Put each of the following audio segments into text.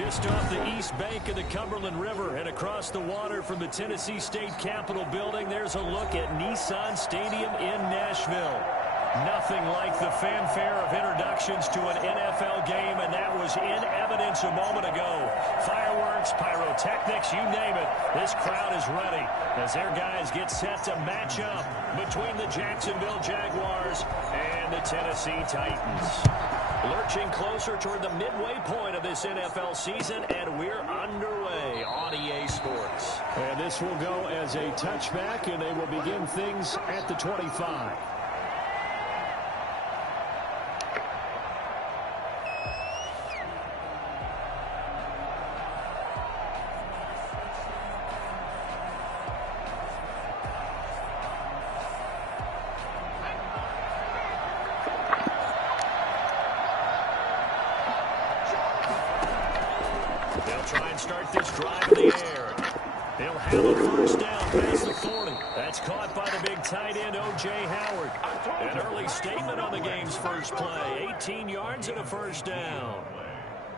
Just off the east bank of the Cumberland River and across the water from the Tennessee State Capitol building, there's a look at Nissan Stadium in Nashville. Nothing like the fanfare of introductions to an NFL game, and that was in evidence a moment ago. Fireworks, pyrotechnics, you name it. This crowd is ready as their guys get set to match up between the Jacksonville Jaguars and the Tennessee Titans. Lurching closer toward the midway point of this NFL season, and we're underway on EA Sports. And this will go as a touchback, and they will begin things at the 25. Start this drive in the air. They'll have a first down past the 40. That's caught by the big tight end, O.J. Howard. An early statement on the game's first play. 18 yards and a first down.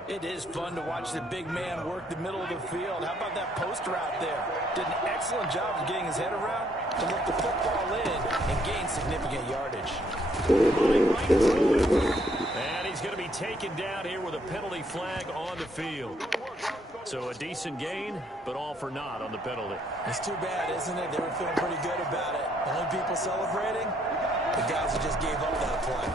It is fun to watch the big man work the middle of the field. How about that post route there? Did an excellent job of getting his head around to look the football in and gain significant yardage. And he's going to be taken down here with a penalty flag on the field. So a decent gain, but all for naught on the penalty. It's too bad, isn't it? They were feeling pretty good about it. The only people celebrating, the guys who just gave up that play.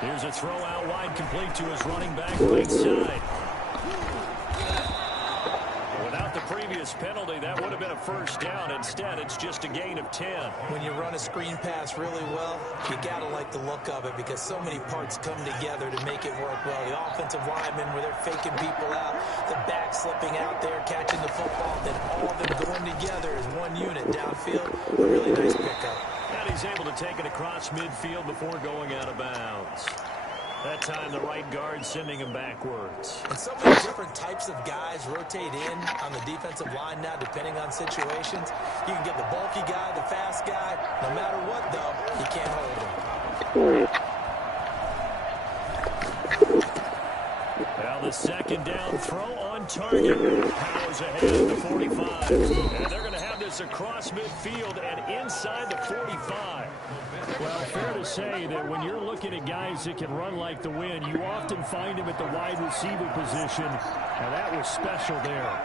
Here's a throw out wide, complete to his running back right side. Without the previous penalty, that would have been a first down. Instead, it's just a gain of 10. When you run a screen pass really well, you got to like the look of it because so many parts come together to make it work well. The offensive linemen, where they're faking people out, the back slipping out there, catching the football, then all of them going together as one unit downfield. A really nice pickup. And he's able to take it across midfield before going out of bounds. That time, the right guard sending him backwards. And so many different types of guys rotate in on the defensive line now, depending on situations. You can get the bulky guy, the fast guy. No matter what, though, you can't hold him. Well, the second down throw on target. Powers ahead at the 45. And they're going to have this across midfield and inside the 45. Well, fair to say that when you're looking at guys that can run like the wind, you often find them at the wide receiver position. And that was special there.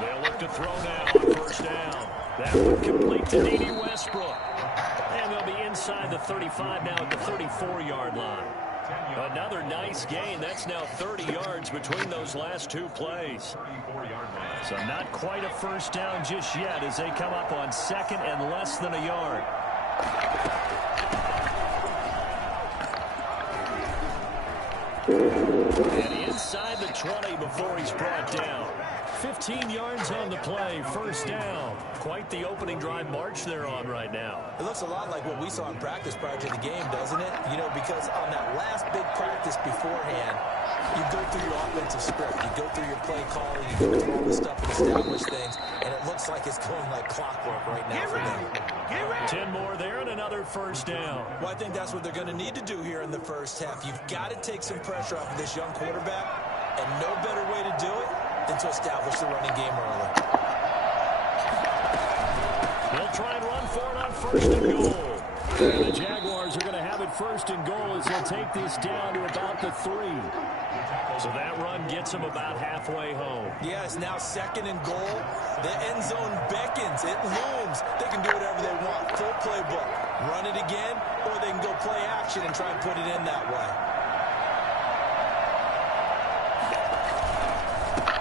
They'll look to throw now on first down. That would complete to D.D. Westbrook. And they'll be inside the 35 now at the 34-yard line. Another nice gain. That's now 30 yards between those last two plays. So not quite a first down just yet as they come up on second and less than a yard. And inside the 20 before he's brought down. 15 yards on the play, first down. Quite the opening drive march they're on right now. It looks a lot like what we saw in practice prior to the game, doesn't it? You know, because on that last big practice beforehand, you go through your offensive script, you go through your play calling, you go through all the stuff and establish things, and it looks like it's going like clockwork right now for them. 10 more there and another first down. Well, I think that's what they're going to need to do here in the first half. You've got to take some pressure off of this young quarterback, and no better way to do it than to establish the running game early. They'll try and run for it on first and goal. And the Jaguars are going to have it first and goal as they'll take this down to about the 3. So that run gets them about halfway home. Yeah, it's now second and goal. The end zone beckons. It looms. They can do whatever they want. Full playbook. Run it again, or they can go play action and try and put it in that way.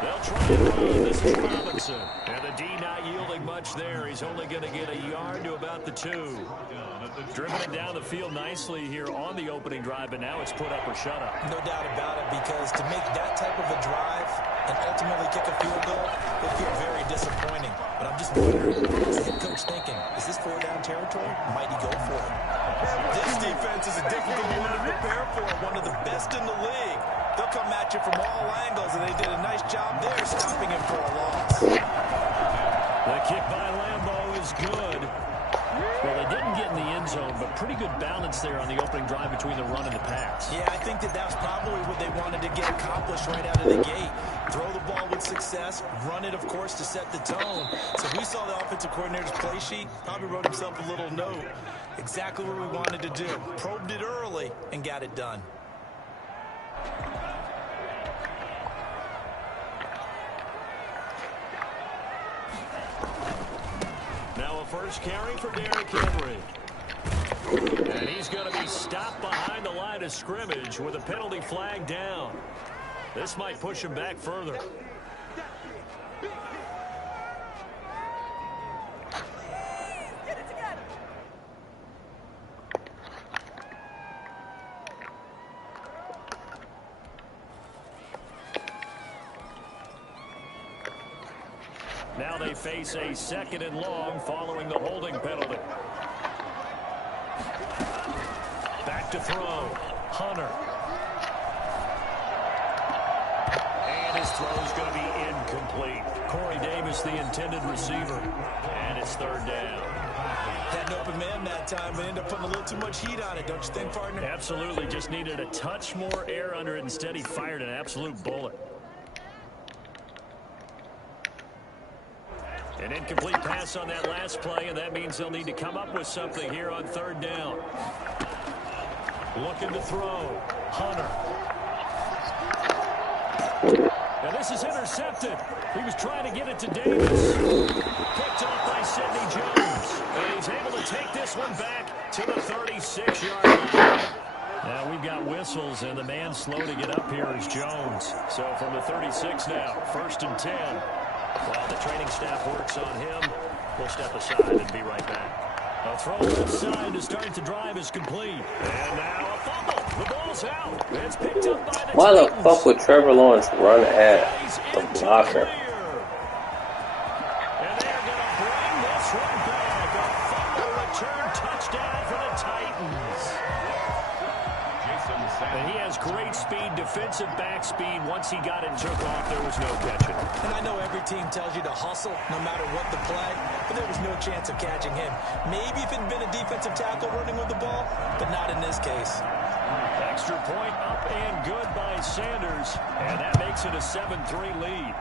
They'll try and run. This is Robinson. And the D not yielding much there. He's only going to get a yard to about the 2. Driven it down the field nicely here on the opening drive, but now it's put up or shut up. No doubt about it, because to make that type of a drive and ultimately kick a field goal would feel very disappointing. But I'm just wondering, what's the head coach thinking? Is this 4-down territory? Might he go for it? This defense is a difficult one to prepare for. One of the best in the league. They'll come at you from all angles, and they did a nice job there stopping him for a loss. The kick by Lambo is good. Well, they didn't get in the end zone, but pretty good balance there on the opening drive between the run and the pass. Yeah, I think that's probably what they wanted to get accomplished right out of the gate. Throw the ball with success, run it, of course, to set the tone. So we saw the offensive coordinator's play sheet, probably wrote himself a little note. Exactly what we wanted to do. Probed it early and got it done. Now a first carry for Derrick Henry. And he's going to be stopped behind the line of scrimmage with a penalty flag down. This might push him back further. Now they face a 2nd and long following the holding penalty. Back to throw. Hunter. And his throw is going to be incomplete. Corey Davis, the intended receiver. And it's 3rd down. Had an open man that time, but ended up putting a little too much heat on it, don't you think, partner? Absolutely. Just needed a touch more air under it. Instead, he fired an absolute bullet. An incomplete pass on that last play, and that means they'll need to come up with something here on 3rd down. Looking to throw. Hunter. Now this is intercepted. He was trying to get it to Davis. Picked off by Sidney Jones. And he's able to take this one back to the 36-yard line. Now we've got whistles, and the man slow to get up here is Jones. So from the 36 now, 1st and 10. While the training staff works on him, we'll step aside and be right back. A throw left side to start the drive is complete. And now a fumble. The ball's out. It's picked up by the Why the Titans. fuck would Trevor Lawrence run at the blocker? And they're going to bring this one back. A fumble return touchdown for the Titans. And he has great speed, defensive back speed. Once he got it and took off, there was no catching. And I know every team tells you to hustle no matter what the play, but there was no chance of catching him. Maybe if it had been a defensive tackle running with the ball, but not in this case. Extra point up and good by Sanders. And that makes it a 7-3 lead.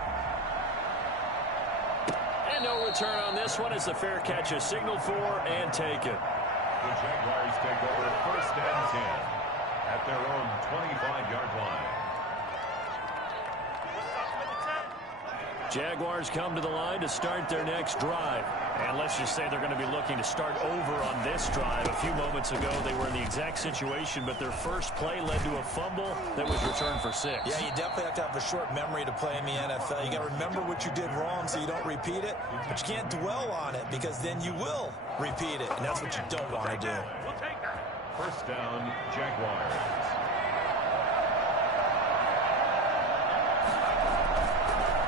And no return on this one as the fair catch is signaled for and taken. The Jaguars take over 1st and 10 at their own 25-yard line. Jaguars come to the line to start their next drive. And let's just say they're going to be looking to start over on this drive. A few moments ago, they were in the exact situation, but their first play led to a fumble that was returned for 6. Yeah, you definitely have to have a short memory to play in the NFL. You got to remember what you did wrong so you don't repeat it, but you can't dwell on it because then you will repeat it, and that's what you don't want to do. 1st down, Jaguars.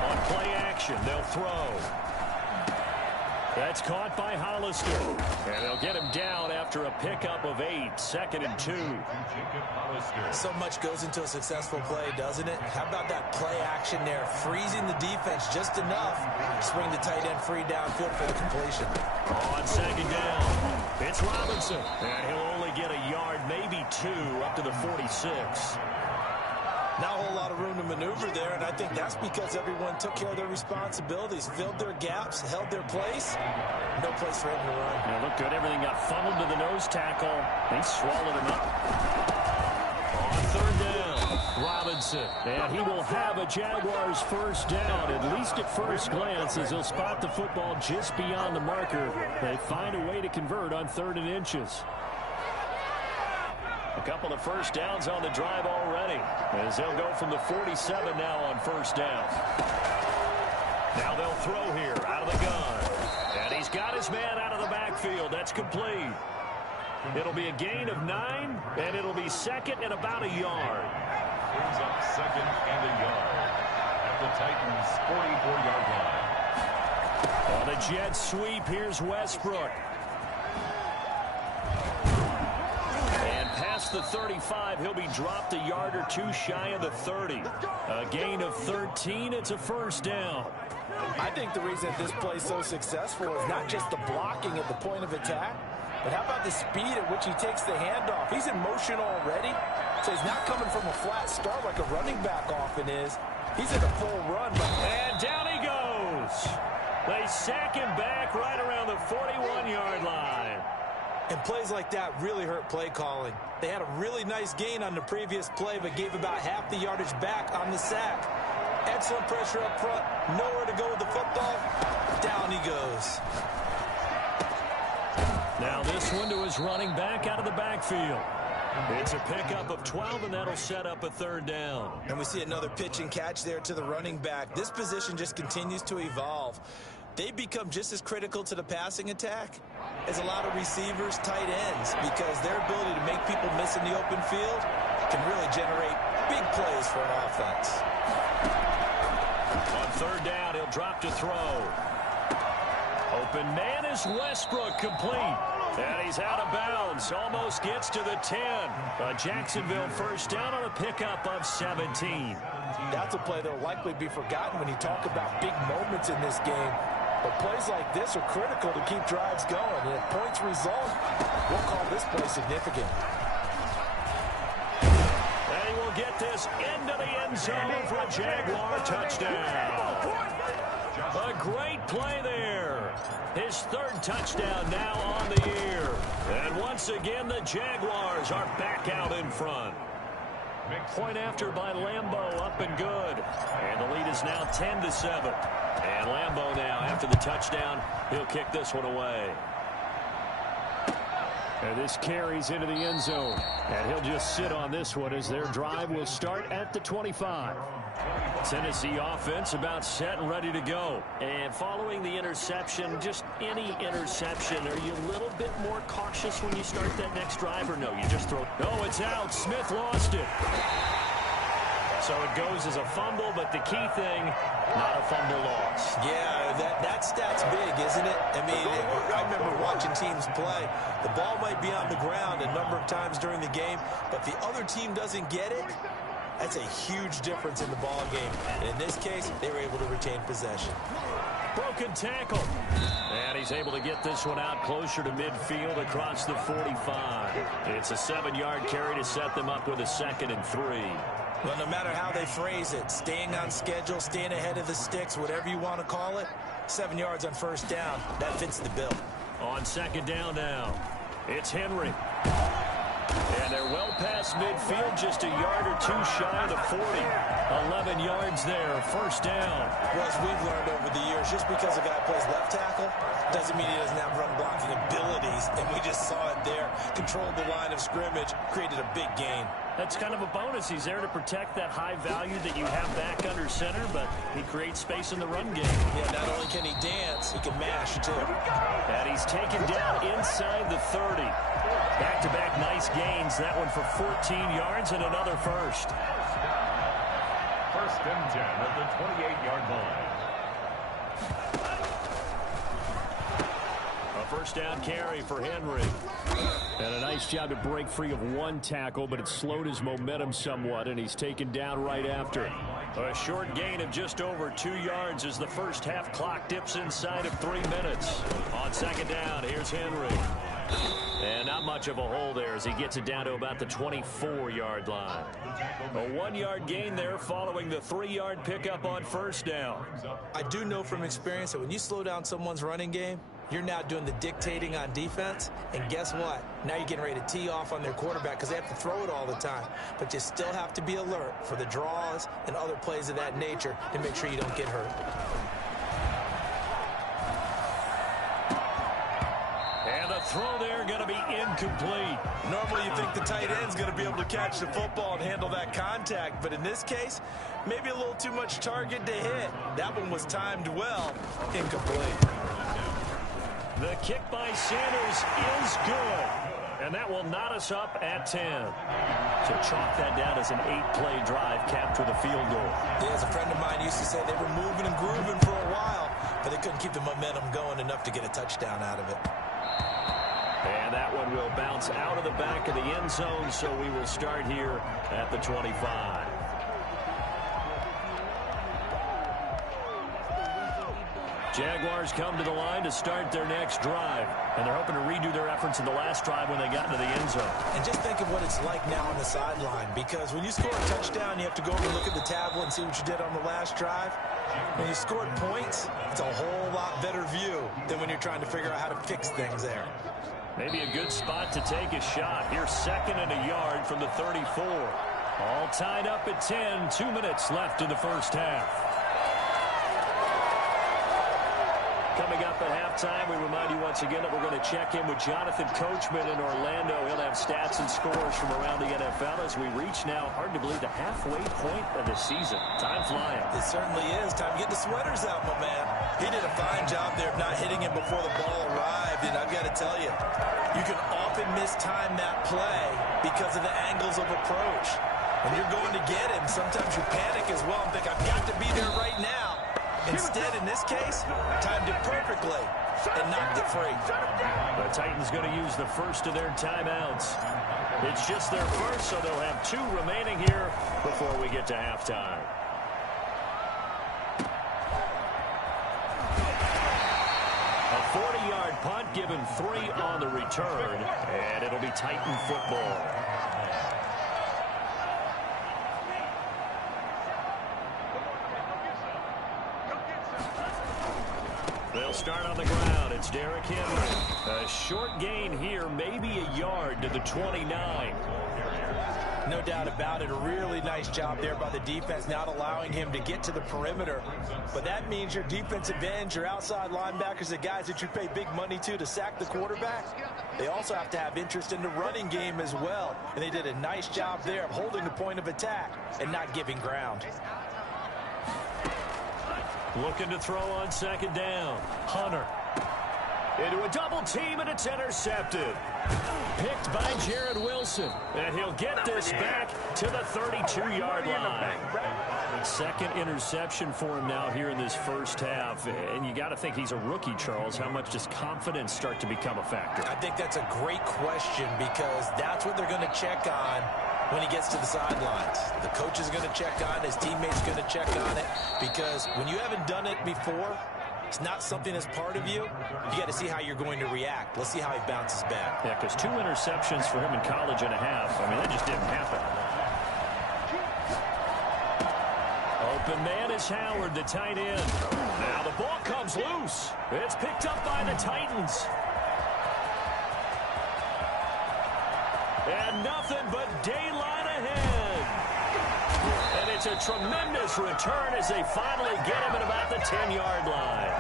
On play action, they'll throw. That's caught by Hollister. And they'll get him down after a pickup of 8. 2nd and 2. So much goes into a successful play, doesn't it? How about that play action there? Freezing the defense just enough. Swing the tight end free downfield for the completion. On 2nd down, it's Robinson. And he'll only get a yard, maybe 2, up to the 46. Not a whole lot of room to maneuver there, and I think that's because everyone took care of their responsibilities, filled their gaps, held their place. No place for him to run. Yeah, looked good. Everything got funneled to the nose tackle. They swallowed him up. On 3rd down, Robinson. And he will have a Jaguars 1st down, at least at first glance, as he'll spot the football just beyond the marker. They find a way to convert on 3rd and inches. A couple of 1st downs on the drive already, as they'll go from the 47 now on 1st down. Now they'll throw here out of the gun. And he's got his man out of the backfield. That's complete. It'll be a gain of 9, and it'll be 2nd and about a yard. Brings up 2nd and a yard at the Titans' 44-yard line. On the jet sweep, here's Westbrook. Past the 35, he'll be dropped a yard or 2 shy of the 30. A gain of 13, it's a 1st down. I think the reason this play is so successful is not just the blocking at the point of attack, but how about the speed at which he takes the handoff? He's in motion already. So he's not coming from a flat start like a running back often is. He's in a full run. And down he goes. They sack him back right around the 41-yard line. And plays like that really hurt play calling. They had a really nice gain on the previous play, but gave about half the yardage back on the sack. Excellent pressure up front. Nowhere to go with the football. Down he goes. Now this one to his running back out of the backfield. It's a pickup of 12, and that'll set up a third down. And we see another pitch and catch there to the running back. This position just continues to evolve. They become just as critical to the passing attack as a lot of receivers, tight ends, because their ability to make people miss in the open field can really generate big plays for an offense. On third down, he'll drop to throw. Open man is Westbrook, complete. And he's out of bounds. Almost gets to the 10. A Jacksonville first down on a pickup of 17. That's a play that will likely be forgotten when you talk about big moments in this game. But plays like this are critical to keep drives going. And if points result, we'll call this play significant. And he will get this into the end zone for a Jaguar touchdown. A great play there. His third touchdown now on the year. And once again, the Jaguars are back out in front. Point after by Lambeau, up and good. And the lead is now 10-7. And Lambeau now, after the touchdown, he'll kick this one away. And this carries into the end zone. And he'll just sit on this one as their drive will start at the 25. Tennessee offense about set and ready to go. And following the interception, just any interception, are you a little bit more cautious when you start that next drive, or no, you just throw? No, it's out. Smith lost it. So it goes as a fumble, but the key thing, not a fumble loss. Yeah, that stat's big, isn't it? I mean, I remember watching teams play. The ball might be on the ground a number of times during the game, but the other team doesn't get it. That's a huge difference in the ball game. And in this case, they were able to retain possession. Broken tackle. And he's able to get this one out closer to midfield across the 45. It's a 7-yard carry to set them up with a 2nd and 3. Well, no matter how they phrase it, staying on schedule, staying ahead of the sticks, whatever you want to call it, 7 yards on first down, that fits the bill. On 2nd down now, it's Henry. And they're well past midfield, just a yard or two shy of the 40. 11 yards there, first down. Well, as we've learned over the years, just because a guy plays left tackle doesn't mean he doesn't have run blocking abilities. And we just saw it there. Controlled the line of scrimmage, created a big gain. That's kind of a bonus. He's there to protect that high value that you have back under center, but he creates space in the run game. Yeah, not only can he dance, he can mash, too. And he's taken down inside the 30. Back-to-back nice gains. That one for 14 yards and another first. First and 10 at the 28-yard line. A first down carry for Henry. And a nice job to break free of one tackle, but it slowed his momentum somewhat, and he's taken down right after. A short gain of just over 2 yards as the first half clock dips inside of 3 minutes. On 2nd down, here's Henry. And not much of a hole there as he gets it down to about the 24-yard line. A 1-yard gain there following the 3-yard pickup on first down. I do know from experience that when you slow down someone's running game, you're now doing the dictating on defense. And guess what? Now you're getting ready to tee off on their quarterback because they have to throw it all the time. But you still have to be alert for the draws and other plays of that nature to make sure you don't get hurt. Throw there going to be incomplete. Normally you think the tight end's going to be able to catch the football and handle that contact, but in this case, maybe a little too much target to hit. That one was timed well. Incomplete. The kick by Sanders is good, and that will knot us up at 10. So chalk that down as an 8-play drive capture the field goal. Yeah, as a friend of mine used to say, they were moving and grooving for a while, but they couldn't keep the momentum going enough to get a touchdown out of it. And that one will bounce out of the back of the end zone, so we will start here at the 25. Jaguars come to the line to start their next drive. And they're hoping to redo their efforts in the last drive when they got into the end zone. And just think of what it's like now on the sideline. Because when you score a touchdown, you have to go over and look at the tablet and see what you did on the last drive. When you scored points, it's a whole lot better view than when you're trying to figure out how to fix things there. Maybe a good spot to take a shot. Here's 2nd and a yard from the 34. All tied up at 10. 2 minutes left in the first half. Coming up at halftime, we remind you once again that we're going to check in with Jonathan Coachman in Orlando. He'll have stats and scores from around the NFL as we reach now, hard to believe, the halfway point of the season. Time flying. It certainly is. Time to get the sweaters out, my man. He did a fine job there of not hitting him before the ball arrived. And I've got to tell you, you can often mistime that play because of the angles of approach. When you're going to get him, sometimes you panic as well and think, I've got to be there right now. Instead, in this case, timed it perfectly and knocked it free. The Titans going to use the first of their timeouts. It's just their first, so they'll have 2 remaining here before we get to halftime. A 40-yard punt, given 3 on the return, and it'll be Titan football. They'll start on the ground. It's Derrick Henry. A short gain here, maybe a yard to the 29. No doubt about it. A really nice job there by the defense, not allowing him to get to the perimeter. But that means your defensive ends, your outside linebackers, the guys that you pay big money to sack the quarterback, they also have to have interest in the running game as well. And they did a nice job there of holding the point of attack and not giving ground. Looking to throw on 2nd down. Hunter. Into a double team, and it's intercepted. Picked by Jared Wilson. And he'll get this back to the 32-yard line. 2nd interception for him now here in this first half. And you got to think he's a rookie, Charles. How much does confidence start to become a factor? I think that's a great question because that's what they're going to check on when he gets to the sidelines. The coach is going to check on it. His teammates going to check on it because when you haven't done it before, it's not something that's part of you. You got to see how you're going to react. Let's see how he bounces back. Yeah, because 2 interceptions for him in college and a half. I mean, that just didn't happen. Open man is Howard, the tight end. Now the ball comes loose. It's picked up by the Titans. And nothing but daylight ahead. And it's a tremendous return as they finally get him at about the 10-yard line.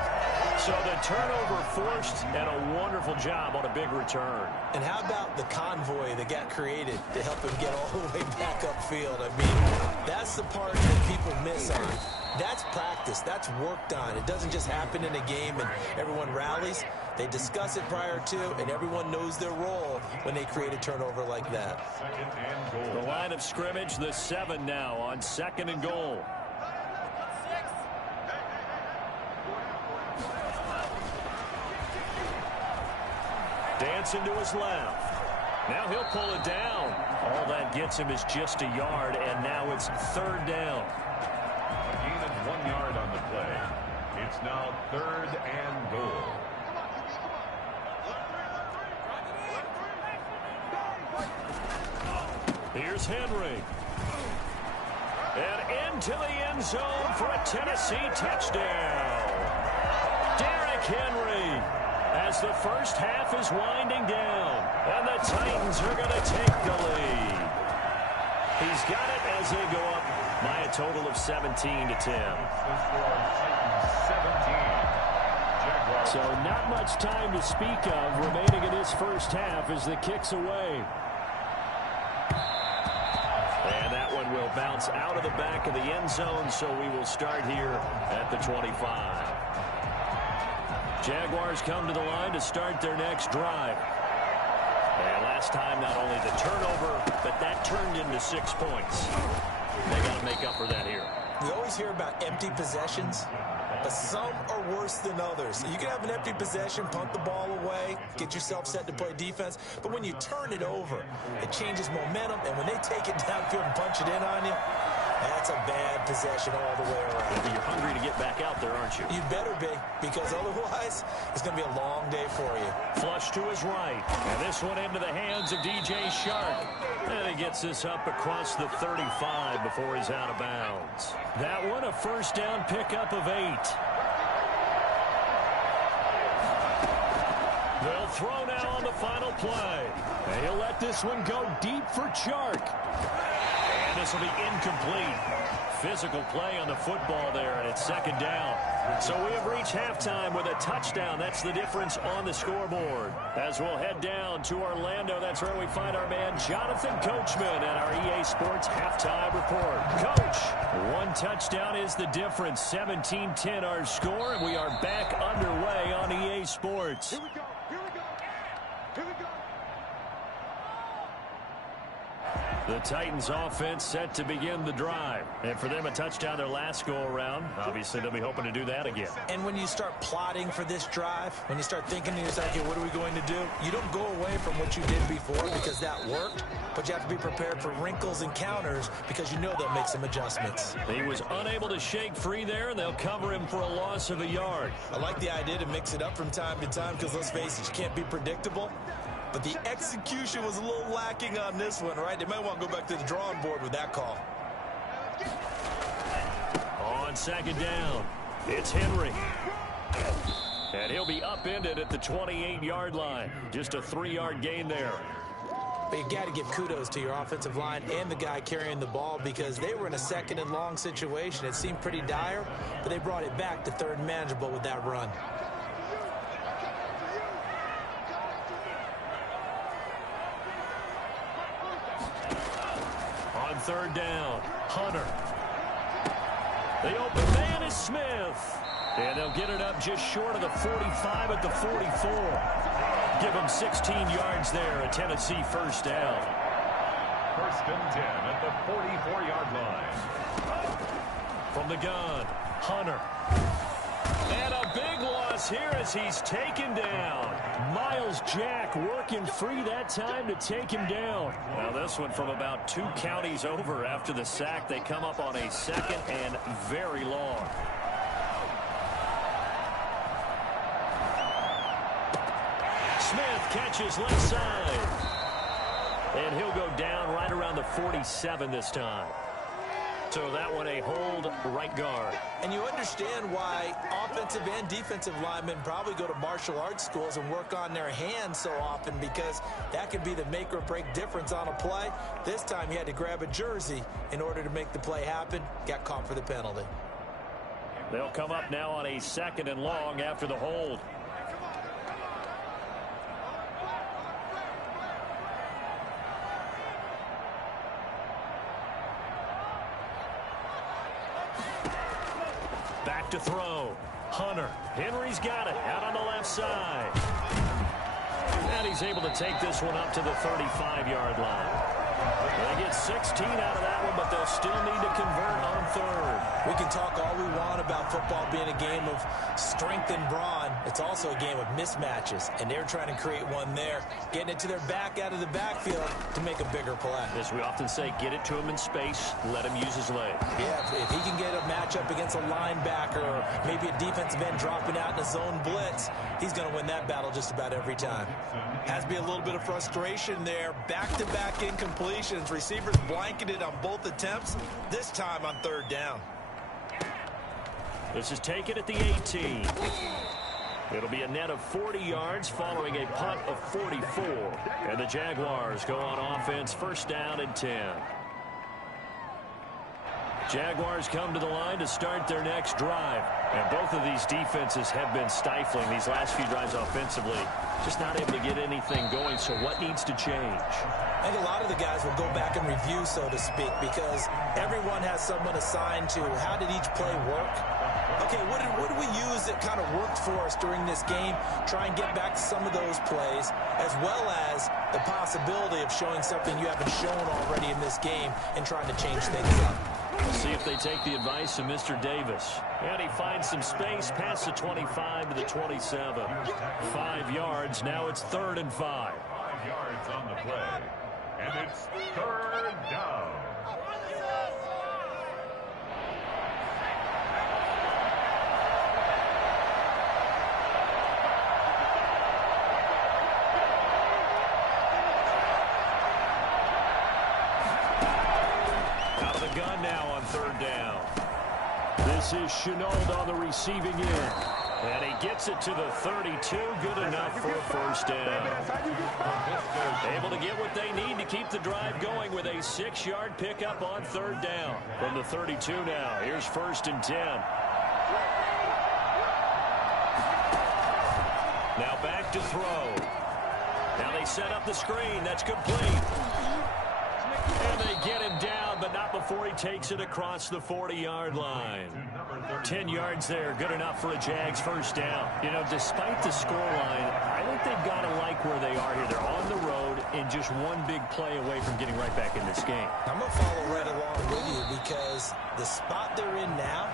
So the turnover forced and a wonderful job on a big return. And how about the convoy that got created to help him get all the way back upfield? I mean, that's the part that people miss on. That's practice. That's worked on. It doesn't just happen in a game and everyone rallies. They discuss it prior to, and everyone knows their role when they create a turnover like that. The line of scrimmage, the 7 now on 2nd and goal. Dancing to his left. Now he'll pull it down. All that gets him is just a yard, and now it's 3rd down. A gain of 1 yard on the play. It's now 3rd and goal. Here's Henry. And into the end zone for a Tennessee touchdown. Derrick Henry as the first half is winding down. And the Titans are going to take the lead. He's got it as they go up by a total of 17-10. So not much time to speak of remaining in this first half as the kick's away. And that one will bounce out of the back of the end zone, so we will start here at the 25. Jaguars come to the line to start their next drive. And last time, not only the turnover, but that turned into 6 points. They got to make up for that here. We always hear about empty possessions, but some are worse than others. You can have an empty possession, punt the ball away, get yourself set to play defense, but when you turn it over, it changes momentum, and when they take it downfield and punch it in on you, That's a bad possession all the way around. You're hungry to get back out there, aren't you? You better be, because otherwise it's going to be a long day for you. Flush to his right. And this one into the hands of DJ Shark. And he gets this up across the 35 before he's out of bounds. That one, a first down pickup of 8. They'll throw now on the final play. And he'll let this one go deep for Chark. And this will be incomplete. Physical play on the football there, and it's second down. So we have reached halftime with a touchdown. That's the difference on the scoreboard. As we'll head down to Orlando, that's where we find our man Jonathan Coachman at our EA Sports Halftime Report. Coach, one touchdown is the difference. 17-10 our score, and we are back underway on EA Sports. Here we go. The Titans offense set to begin the drive. And for them, a touchdown their last go-around. Obviously, they'll be hoping to do that again. And when you start plotting for this drive, when you start thinking to yourself, okay, what are we going to do? You don't go away from what you did before because that worked, but you have to be prepared for wrinkles and counters because you know they'll make some adjustments. He was unable to shake free there, and they'll cover him for a loss of a yard. I like the idea to mix it up from time to time because, let's face it, you can't be predictable. But the execution was a little lacking on this one, right? They might want to go back to the drawing board with that call. On second down, it's Henry. And he'll be upended at the 28-yard line. Just a 3-yard gain there. But you got to give kudos to your offensive line and the guy carrying the ball because they were in a second and long situation. It seemed pretty dire, but they brought it back to third and manageable with that run. Third down, Hunter. The open man is Smith. And they'll get it up just short of the 45 at the 44. Give them 16 yards there, a Tennessee first down. First and 10 at the 44-yard line. From the gun, Hunter. And a big loss here as he's taken down. Miles Jack working free that time to take him down. Now this one from about 2 counties over after the sack. They come up on a second and very long. Smith catches left side. And he'll go down right around the 47 this time. So that one a hold right guard. And you understand why offensive and defensive linemen probably go to martial arts schools and work on their hands so often because that could be the make or break difference on a play. This time he had to grab a jersey in order to make the play happen. Got caught for the penalty. They'll come up now on a second and long after the hold. Back to throw. Hunter. Henry's got it out on the left side. And he's able to take this one up to the 35-yard line. They get 16 out of that one, but they'll still need to convert on third. We can talk all we want about football being a game of strength and brawn. It's also a game of mismatches, and they're trying to create one there, getting it to their back out of the backfield to make a bigger play. As we often say, get it to him in space, let him use his leg. Yeah, if he can get a matchup against a linebacker or maybe a defensive end dropping out in a zone blitz, he's going to win that battle just about every time. Has to be a little bit of frustration there. Back-to-back incompletions. Receivers blanketed on both attempts, this time on third down. This is taken at the 18. It'll be a net of 40 yards following a punt of 44. And the Jaguars go on offense, first down and 10. Jaguars come to the line to start their next drive. And both of these defenses have been stifling these last few drives offensively. Just not able to get anything going, so what needs to change? I think a lot of the guys will go back and review, so to speak, because everyone has someone assigned to how did each play work. Okay, what did we use that kind of worked for us during this game? Try and get back to some of those plays, as well as the possibility of showing something you haven't shown already in this game and trying to change things up. We'll see if they take the advice of Mr. Davis. And he finds some space past the 25 to the 27. 5 yards. Now it's 3rd and 5. 5 yards on the play. And it's third down. third down. This is Shenault on the receiving end. And he gets it to the 32. Good enough for a first down. Able to get what they need to keep the drive going with a 6-yard pickup on third down. From the 32 now, here's 1st and 10. Now back to throw. Now they set up the screen. That's complete. And they get him down, but not before he takes it across the 40-yard line. 10 yards there, good enough for a Jags first down. You know, despite the scoreline, I think they've got to like where they are here. They're on the road and just one big play away from getting right back in this game. I'm going to follow right along with you because the spot they're in now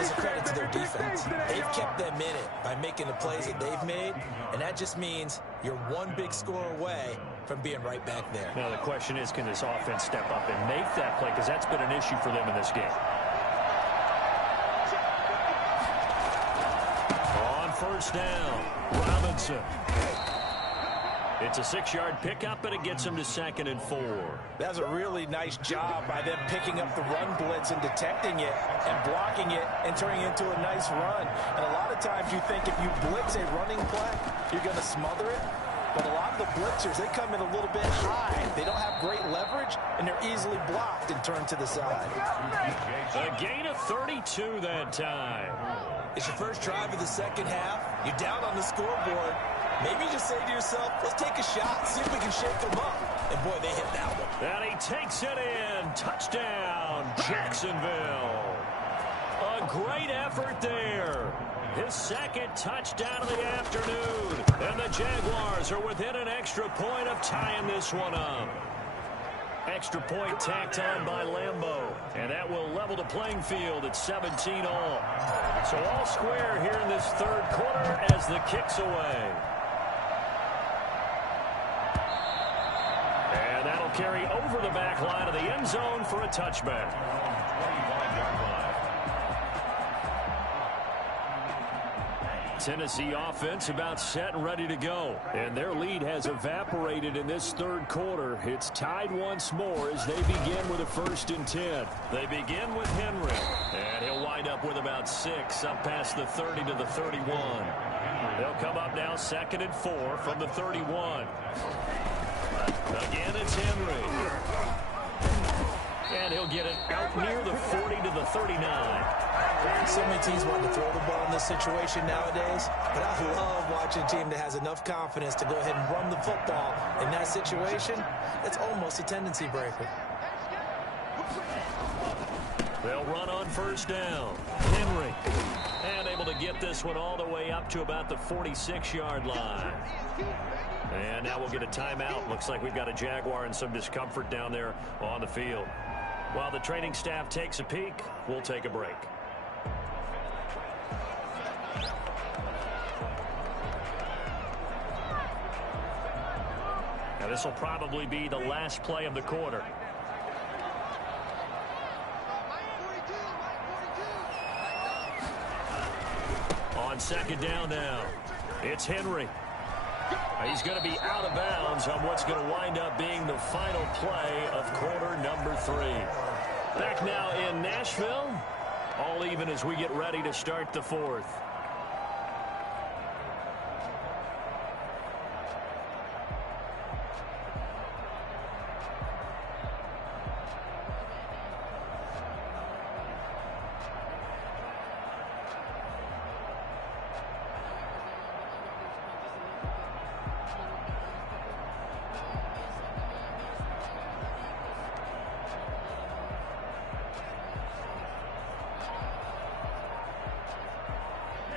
is a credit to their defense. They've kept them in it by making the plays that they've made, and that just means you're one big score away from being right back there. Now the question is, can this offense step up and make that play? Because that's been an issue for them in this game. On first down, Robinson. It's a 6-yard pickup, and it gets him to 2nd and 4. That's a really nice job by them picking up the run blitz and detecting it and blocking it and turning it into a nice run. And a lot of times you think if you blitz a running play, you're going to smother it. But a lot of the blitzers, they come in a little bit high. They don't have great leverage, and they're easily blocked and turned to the side. A gain of 32 that time. It's your first drive of the second half. You're down on the scoreboard. Maybe you just say to yourself, let's take a shot, see if we can shake them up. And, boy, they hit that one. And he takes it in. Touchdown, Jacksonville. A great effort there. His 2nd touchdown of the afternoon. And the Jaguars are within an extra point of tying this one up. Extra point tacked on by Lambeau. And that will level the playing field at 17 all. So all square here in this third quarter as the kick's away. And that'll carry over the back line of the end zone for a touchback. Tennessee offense about set and ready to go. And their lead has evaporated in this third quarter. It's tied once more as they begin with a 1st and 10. They begin with Henry. And he'll wind up with about 6 up past the 30 to the 31. They'll come up now 2nd and 4 from the 31. Again, it's Henry. And he'll get it out near the 40 to the 39. So many teams want to throw the ball in this situation nowadays, but I love watching a team that has enough confidence to go ahead and run the football in that situation. It's almost a tendency breaker. They'll run on first down. Henry. And able to get this one all the way up to about the 46-yard line. And now we'll get a timeout. Looks like we've got a Jaguar and some discomfort down there on the field. While the training staff takes a peek, we'll take a break. Now this will probably be the last play of the quarter. On 2nd down now, it's Henry. He's going to be out of bounds on what's going to wind up being the final play of quarter number 3. Back now in Nashville, all even as we get ready to start the 4th.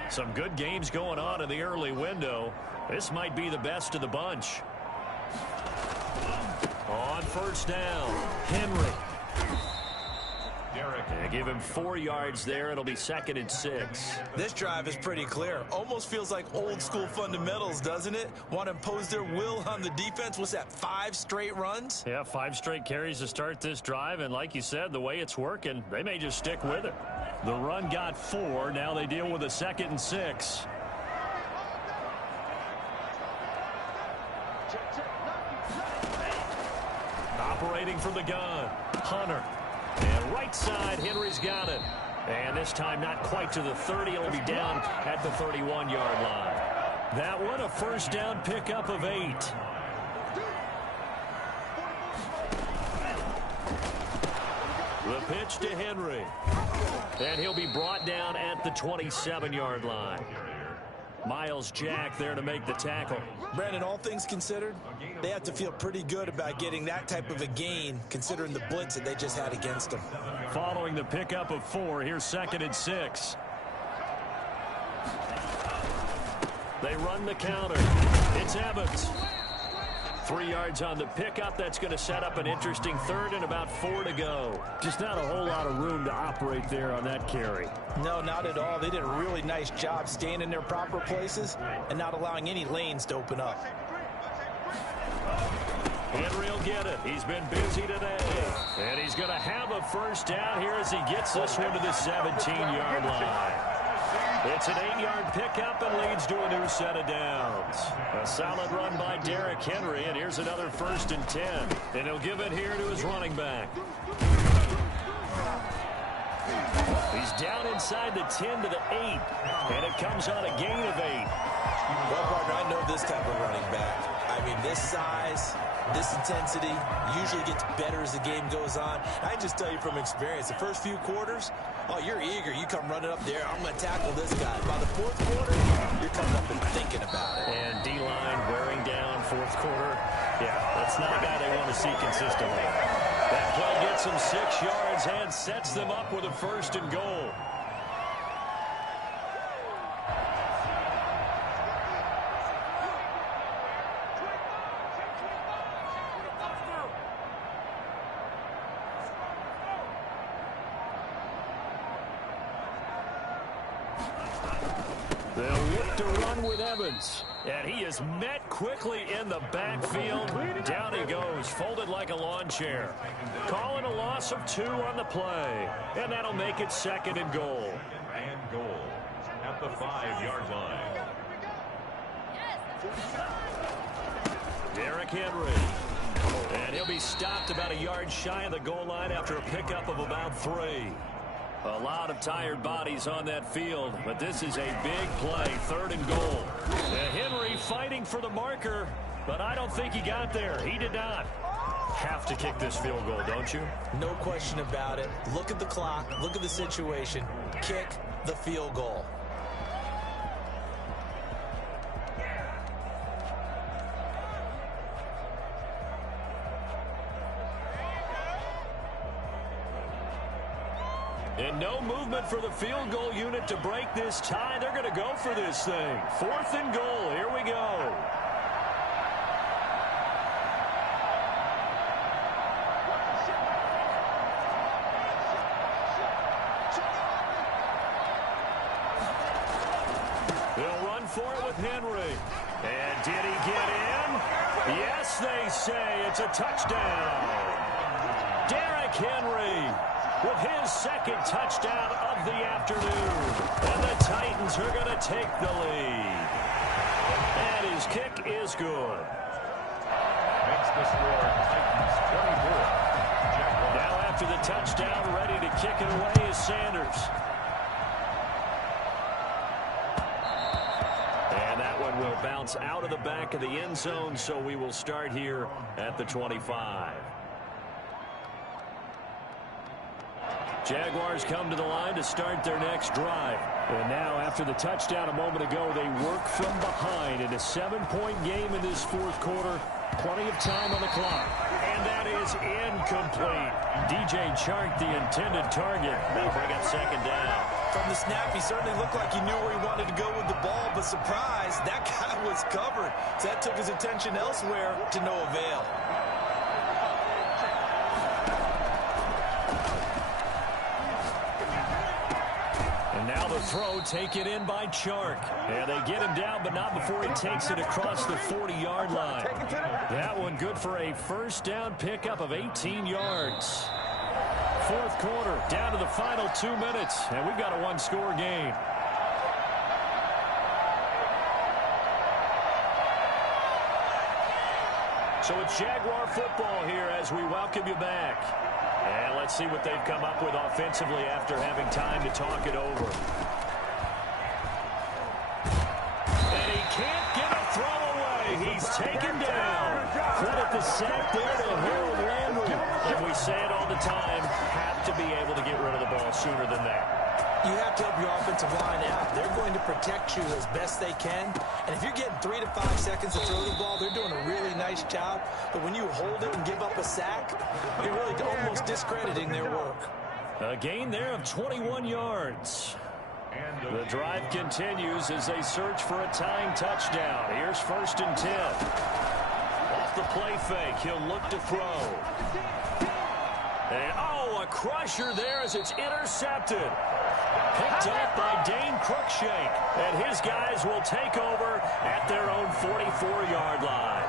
Some good games going on in the early window. This might be the best of the bunch. On first down, Henry. They give him 4 yards there. It'll be 2nd and 6. This drive is pretty clear. Almost feels like old school fundamentals, doesn't it? Want to impose their will on the defense. What's that, 5 straight runs? Yeah, 5 straight carries to start this drive. And like you said, the way it's working, they may just stick with it. The run got 4. Now they deal with a 2nd and 6. Operating from the gun, Hunter. And right side. Henry's got it. And this time not quite to the 30. It'll be down at the 31-yard line. That one a first down pickup of 8. The pitch to Henry. And he'll be brought down at the 27-yard line. Miles Jack there to make the tackle. Brandon, all things considered, they have to feel pretty good about getting that type of a gain, considering the blitz that they just had against them. Following the pickup of 4, here's 2nd and 6. They run the counter. It's Evans. 3 yards on the pickup. That's going to set up an interesting 3rd and about 4 to go. Just not a whole lot of room to operate there on that carry. No, not at all. They did a really nice job staying in their proper places and not allowing any lanes to open up. Henry will get it. He's been busy today. And he's going to have a first down here as he gets this one to the 17-yard line. It's an 8-yard pickup and leads to a new set of downs. A solid run by Derrick Henry, and here's another 1st and 10. And he'll give it here to his running back. He's down inside the 10 to the 8, and it comes on a gain of 8. Well, partner, I know this type of running back. I mean, this size, this intensity usually gets better as the game goes on. I just tell you from experience, the first few quarters, oh, you're eager. You come running up there. I'm going to tackle this guy. By the 4th quarter, you're coming up and thinking about it. And D-line wearing down 4th quarter. Yeah, that's not a guy they want to see consistently. That play gets them 6 yards and sets them up with a 1st and goal. They'll look to run with Evans. And he is met quickly in the backfield. Down he goes, folded like a lawn chair. Calling a loss of 2 on the play. And that'll make it 2nd and goal. And goal at the 5-yard line. Derrick Henry. And he'll be stopped about a yard shy of the goal line after a pickup of about 3. A lot of tired bodies on that field, but this is a big play, 3rd and goal. And Henry fighting for the marker, but I don't think he got there. He did not. Have to kick this field goal, don't you? No question about it. Look at the clock. Look at the situation. Kick the field goal. And no movement for the field goal unit to break this tie. They're going to go for this thing. 4th and goal. Here we go. They'll run for it with Henry. And did he get in? Yes, they say it's a touchdown. Derrick Henry with his 2nd touchdown of the afternoon. And the Titans are going to take the lead. And his kick is good. Makes the score Titans 24. Now after the touchdown, ready to kick it away is Sanders. And that one will bounce out of the back of the end zone, so we will start here at the 25. Jaguars come to the line to start their next drive. And now, after the touchdown a moment ago, they work from behind in a 7-point game in this 4th quarter. Plenty of time on the clock. And that is incomplete. DJ Chark, the intended target. They'll bring up 2nd down. From the snap, he certainly looked like he knew where he wanted to go with the ball, but surprise, that guy was covered. So that took his attention elsewhere to no avail. Now the throw taken in by Chark. And they get him down, but not before he takes it across the 40-yard line. That one good for a 1st down pickup of 18 yards. 4th quarter, down to the final 2 minutes, and we've got a 1-score game. So it's Jaguar football here as we welcome you back. And let's see what they've come up with offensively after having time to talk it over. And he can't get a throw away. He's taken down. Credit the sack there to Harold Landry. And we say it all the time, have to be able to get rid of the ball sooner than that. You have to help your offensive line out. They're going to protect you as best they can. And if you're getting 3 to 5 seconds to throw the ball, they're doing a really nice job. But when you hold it and give up a sack, you're really almost discrediting their work. A gain there of 21 yards. The drive continues as they search for a tying touchdown. Here's 1st and 10. Off the play fake, he'll look to throw. And, a crusher there as it's intercepted. Picked up by Dane Cruikshank. And his guys will take over at their own 44-yard line.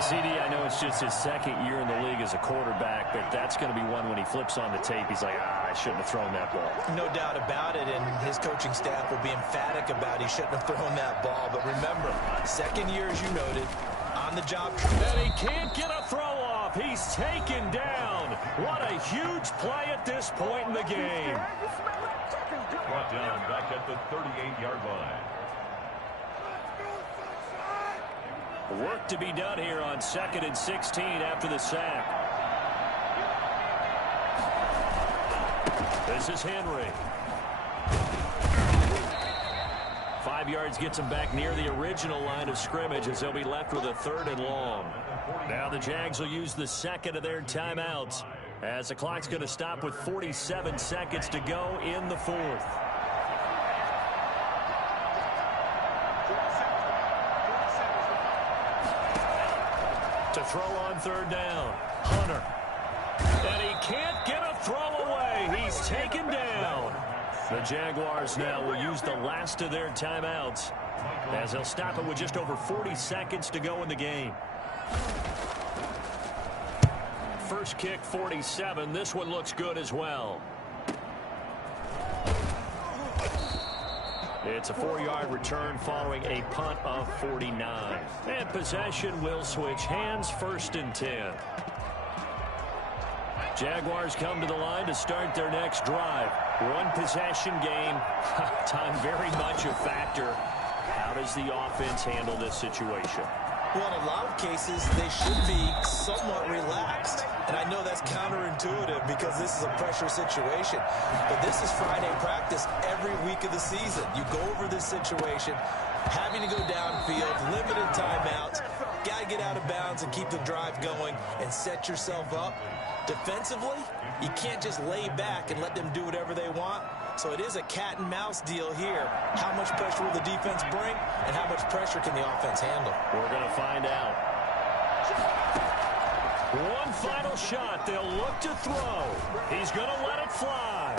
CD, I know it's just his second year in the league as a quarterback, but that's going to be one when he flips on the tape. He's like, I shouldn't have thrown that ball. No doubt about it, and his coaching staff will be emphatic about he shouldn't have thrown that ball. But remember, second year, as you noted, on the job. And he can't get a throw off. He's taken down. What a huge play at this point in the game. Brought down back at the 38-yard line. Work to be done here on 2nd and 16 after the sack. This is Henry. 5 yards gets him back near the original line of scrimmage as they'll be left with a 3rd and long. Now the Jags will use the second of their timeouts as the clock's going to stop with 47 seconds to go in the 4th. To throw on 3rd down, Hunter. And he can't get a throw away. He's taken down. The Jaguars now will use the last of their timeouts as they'll stop it with just over 40 seconds to go in the game. First kick, 47. This one looks good as well. It's a 4-yard return following a punt of 49. And possession will switch hands, 1st and 10. Jaguars come to the line to start their next drive. One possession game. Time very much a factor. How does the offense handle this situation? Well, in a lot of cases, they should be somewhat relaxed. And I know that's counterintuitive because this is a pressure situation. But this is Friday practice every week of the season. You go over this situation, having to go downfield, limited timeouts, got to get out of bounds and keep the drive going and set yourself up. Defensively, you can't just lay back and let them do whatever they want. So it is a cat and mouse deal here. How much pressure will the defense bring, and how much pressure can the offense handle? We're going to find out. One final shot. They'll look to throw. He's going to let it fly.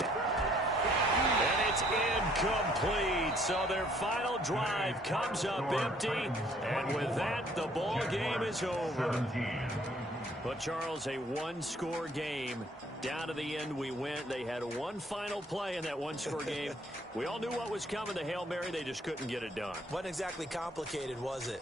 And it's incomplete. So their final drive comes up empty. And with that, the ball game is over. But, Charles, a one-score game. Down to the end we went. They had one final play in that one-score game. We all knew what was coming. The Hail Mary, they just couldn't get it done. Wasn't exactly complicated, was it?